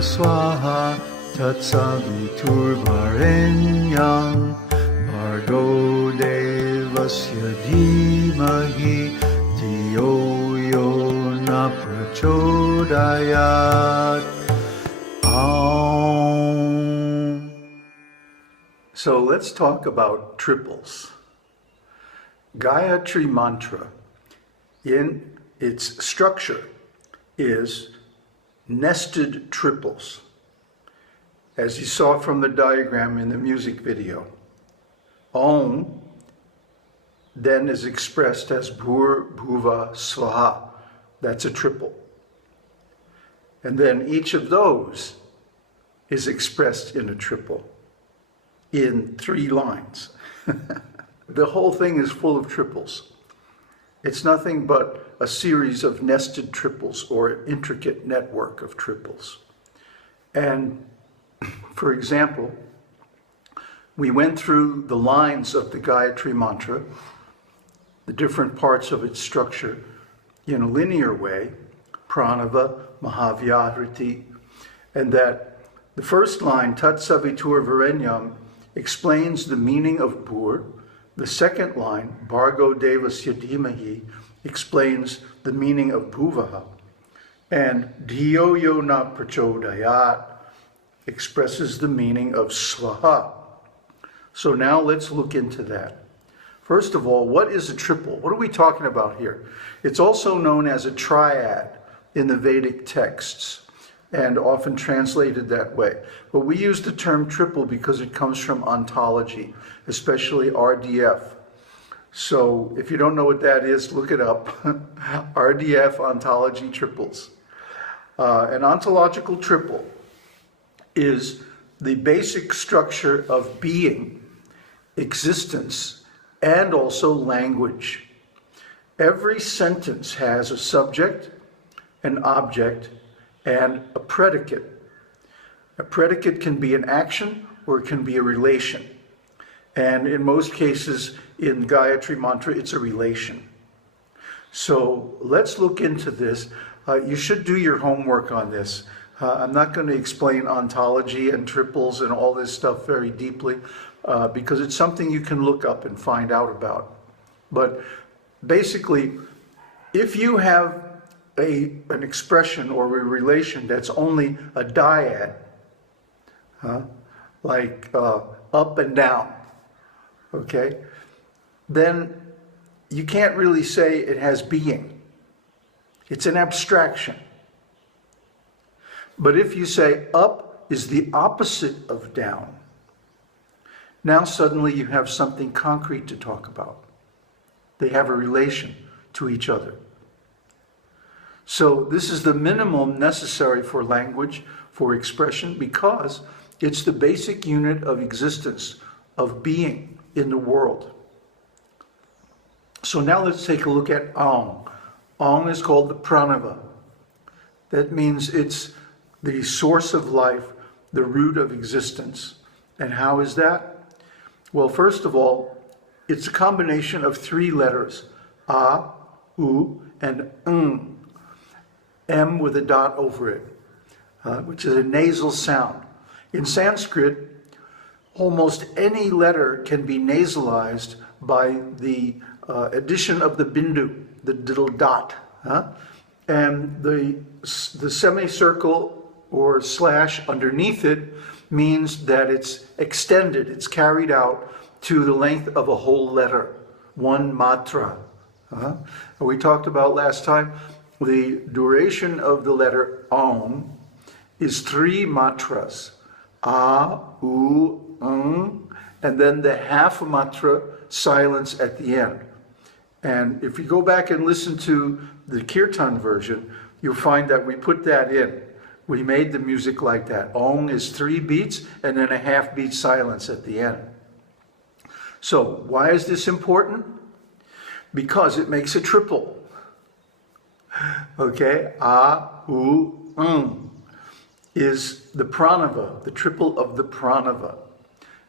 swaha tat-savitṛ-Varenyam Bhargo devasya dhimahi Dhiyo yo na prachodayat. So let's talk about triples. Gayatri Mantra, in its structure, is nested triples, as you saw from the diagram in the music video. Om then is expressed as Bhur, Bhuva, Swaha. That's a triple. And then each of those is expressed in a triple, in 3 lines. The whole thing is full of triples. It's nothing but a series of nested triples, or an intricate network of triples. And for example, we went through the lines of the Gayatri Mantra, the different parts of its structure, in a linear way, Pranava, Vyahritis, and that the first line, tat-savitṛ-Varenyam, explains the meaning of Bhur. The second line, Bhargo devasya dhimahi, explains the meaning of Bhuvaha. And Dhiyo yo na prachodayat expresses the meaning of Swaha. So now let's look into that. First of all, what is a triple? What are we talking about here? It's also known as a triad in the Vedic texts, and often translated that way. But we use the term triple because it comes from ontology, especially RDF. So if you don't know what that is, look it up. RDF, ontology triples. An ontological triple is the basic structure of being, existence, and also language. Every sentence has a subject, an object, and a predicate. A predicate can be an action or it can be a relation. And in most cases in Gayatri Mantra, it's a relation. So let's look into this. You should do your homework on this. I'm not going to explain ontology and triples and all this stuff very deeply because it's something you can look up and find out about. But basically, if you have an expression or a relation that's only a dyad, like up and down, okay, then you can't really say it has being. It's an abstraction. But if you say up is the opposite of down, now suddenly you have something concrete to talk about. They have a relation to each other. So this is the minimum necessary for language, for expression, because it's the basic unit of existence, of being in the world. So now let's take a look at Om. Om is called the Pranava. That means it's the source of life, the root of existence. And how is that? Well, first of all, it's a combination of 3 letters, A, U, and Ng. M with a dot over it, which is a nasal sound. In Sanskrit, almost any letter can be nasalized by the addition of the bindu, the little dot. And the semicircle or slash underneath it means that it's extended, it's carried out to the length of a whole letter, 1 matra. We talked about last time, the duration of the letter Om is 3 matras. A, U, Ng, and then the half matra silence at the end. And if you go back and listen to the kirtan version, you'll find that we put that in. We made the music like that. Om is 3 beats and then a half beat silence at the end. So why is this important? Because it makes a triple. Okay, A, U, Ng is the Pranava, the triple of the Pranava.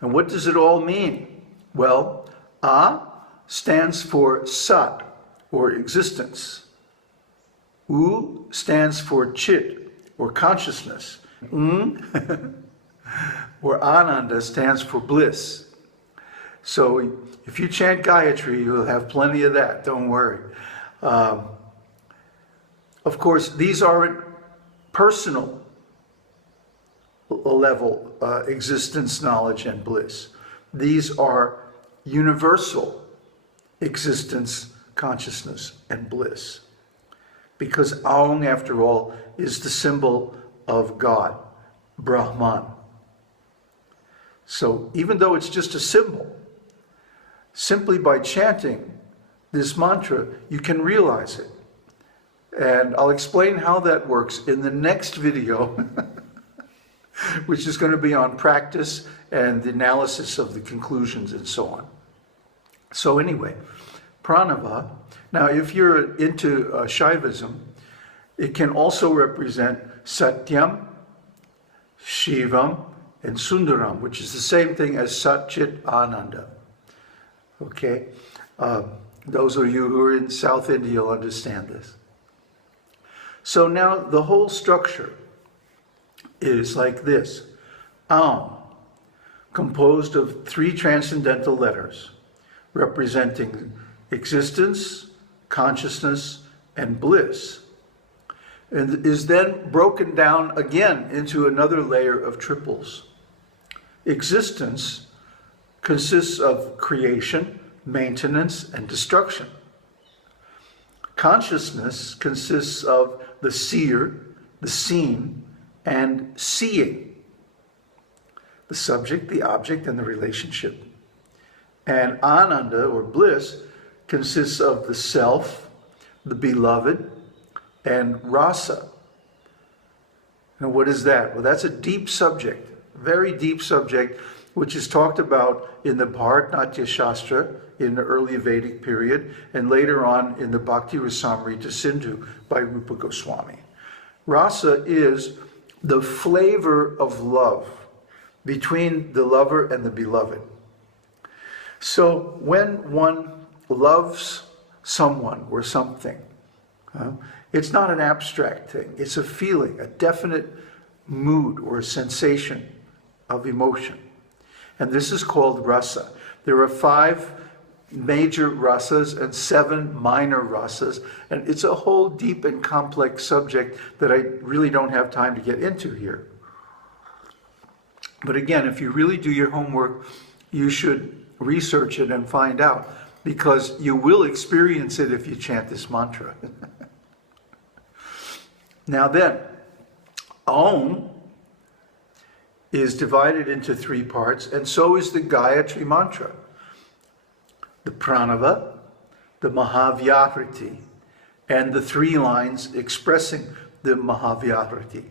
And what does it all mean? Well, A stands for Sat, or existence. U stands for Chit, or consciousness. Where Ananda stands for bliss. So if you chant Gayatri, you'll have plenty of that, don't worry. Of course, these aren't personal level existence, knowledge, and bliss. These are universal existence, consciousness, and bliss. Because Aum, after all, is the symbol of God, Brahman. So even though it's just a symbol, simply by chanting this mantra, you can realize it. And I'll explain how that works in the next video, which is going to be on practice and the analysis of the conclusions and so on. So anyway, Pranava. Now, if you're into Shaivism, it can also represent Satyam, Shivam, and Sundaram, which is the same thing as sat-cit-ānanda. Okay? Those of you who are in South India will understand this. So now the whole structure is like this. Aum, composed of 3 transcendental letters, representing existence, consciousness, and bliss, and is then broken down again into another layer of triples. Existence consists of creation, maintenance, and destruction. Consciousness consists of the seer, the seen, and seeing. The subject, the object, and the relationship. And Ananda, or bliss, consists of the self, the beloved, and rasa. Now what is that? Well, that's a deep subject, very deep subject, which is talked about in the Bharat Shastra in the early Vedic period, and later on in the Bhakti Rasamrita Sindhu by Rupa Goswami. Rasa is the flavor of love between the lover and the beloved. So when one loves someone or something, it's not an abstract thing. It's a feeling, a definite mood or a sensation of emotion. And this is called rasa. There are 5 major rasas and 7 minor rasas. And it's a whole deep and complex subject that I really don't have time to get into here. But again, if you really do your homework, you should research it and find out, because you will experience it if you chant this mantra. Now then, Aum is divided into 3 parts, and so is the Gayatri Mantra. The Pranava, the Vyahritis, and the 3 lines expressing the Vyahritis.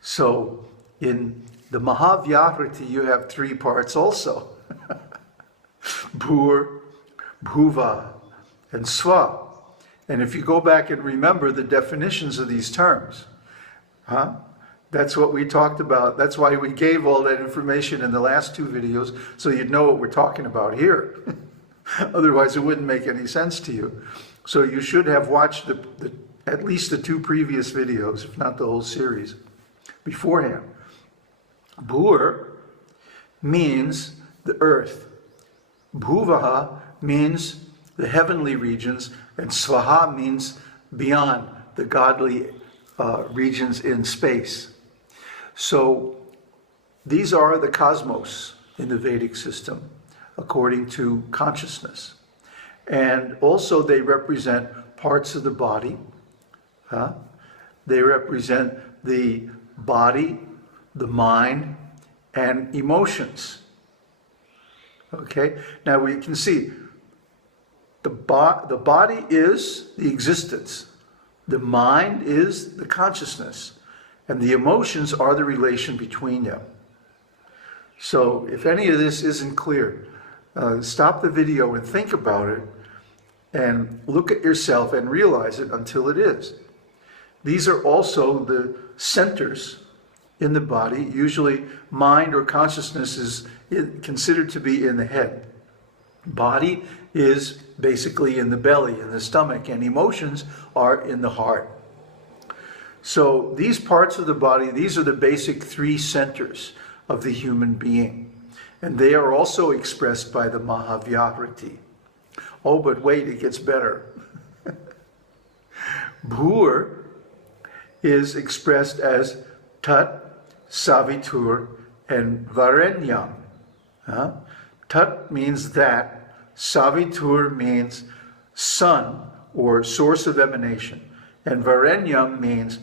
So in the Vyahritis, you have 3 parts also. Bhur, Bhuva, and Swa. And if you go back and remember the definitions of these terms, that's what we talked about. That's why we gave all that information in the last 2 videos, so you'd know what we're talking about here. Otherwise, it wouldn't make any sense to you. So you should have watched at least the 2 previous videos, if not the whole series, beforehand. Bhur means the earth. Bhuvaha means the heavenly regions, and Swaha means beyond, the godly regions in space. So these are the cosmos in the Vedic system, according to consciousness. And also they represent parts of the body. They represent the body, the mind, and emotions. Okay, now we can see the body is the existence, the mind is the consciousness, and the emotions are the relation between them. So if any of this isn't clear, stop the video and think about it, and look at yourself and realize it until it is. These are also the centers in the body. Usually mind or consciousness is considered to be in the head. Body is basically in the belly, in the stomach, and emotions are in the heart. So these parts of the body, these are the basic three centers of the human being. And they are also expressed by the Vyahritis. Oh, but wait, it gets better. Bhur is expressed as Tat, Savitṛ, and Varenyam. Tat means that, Savitṛ means sun or source of emanation, and Varenyam means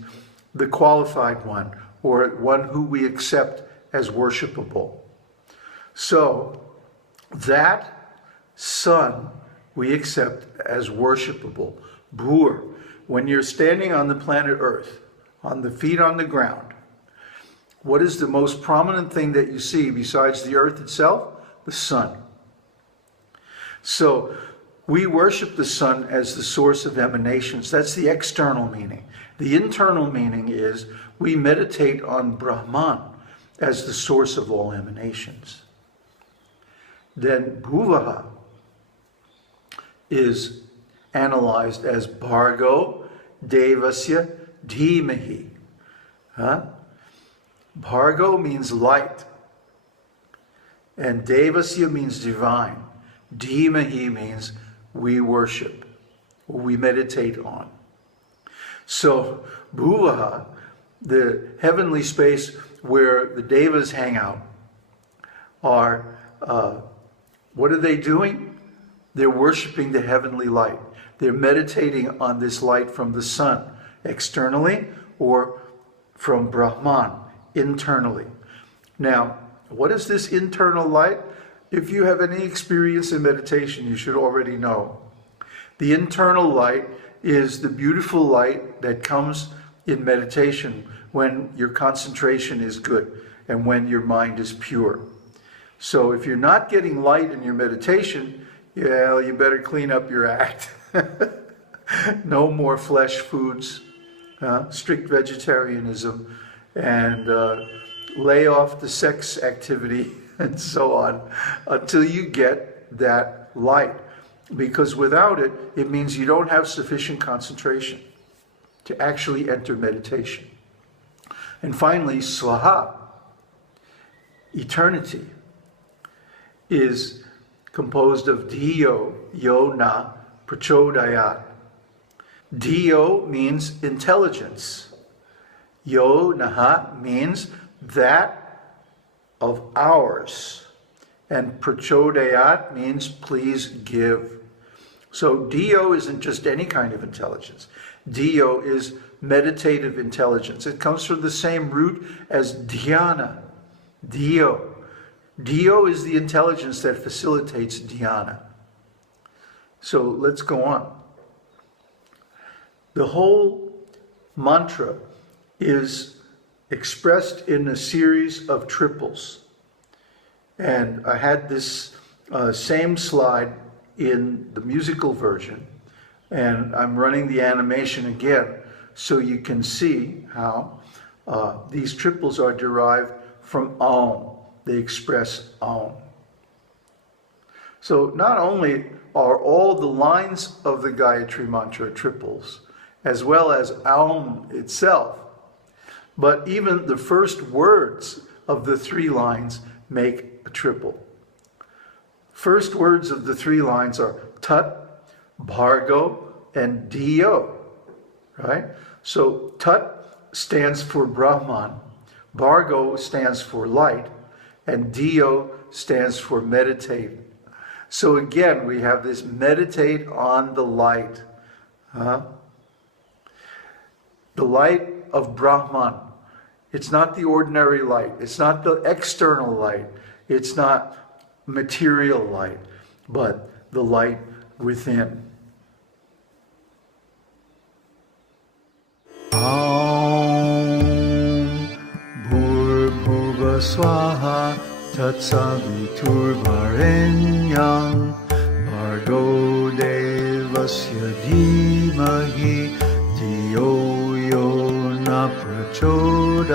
the qualified one, or one who we accept as worshipable. So that sun we accept as worshipable. Bhur, when you're standing on the planet Earth, on the feet on the ground, what is the most prominent thing that you see besides the earth itself? The sun. So we worship the sun as the source of emanations. That's the external meaning. The internal meaning is we meditate on Brahman as the source of all emanations. Then Bhuvaha is analyzed as Bhargo Devasya Dhimahi. Bhargo means light, and Devasya means divine. Dhimahi means we worship, or we meditate on. So Bhuvaha, the heavenly space where the devas hang out, are, what are they doing? They're worshiping the heavenly light. They're meditating on this light from the sun, externally, or from Brahman, internally. Now, what is this internal light? If you have any experience in meditation, you should already know. The internal light is the beautiful light that comes in meditation when your concentration is good and when your mind is pure. So if you're not getting light in your meditation, yeah, you better clean up your act. No more flesh foods, strict vegetarianism, and lay off the sex activity and so on until you get that light. Because without it, it means you don't have sufficient concentration to actually enter meditation. And finally, Swaha, eternity, is composed of Diyo, Yo Na, Prachodayat. Diyo means intelligence. Yo Naha means that of ours. And Prachodayat means please give. So Diyo isn't just any kind of intelligence. Diyo is meditative intelligence. It comes from the same root as dhyana, Diyo. Diyo is the intelligence that facilitates dhyana. So let's go on. The whole mantra is expressed in a series of triples. And I had this same slide in the musical version, and I'm running the animation again so you can see how these triples are derived from Om. They express Om. So not only are all the lines of the Gayatri Mantra triples, as well as Om itself, but even the first words of the three lines make a triple. First words of the three lines are Tat, Bhargo, and Diyo, right? So Tat stands for Brahman, Bhargo stands for light, and Diyo stands for meditate. So again, we have this meditate on the light. The light of Brahman. It's not the ordinary light. It's not the external light. It's not material light, but the light within. Om Bhur-bhuva Swaha Tat-Savitṛ-Varenyam Bhargo Devasya Dhimahi Dhiyo Yo Na Prachodayat.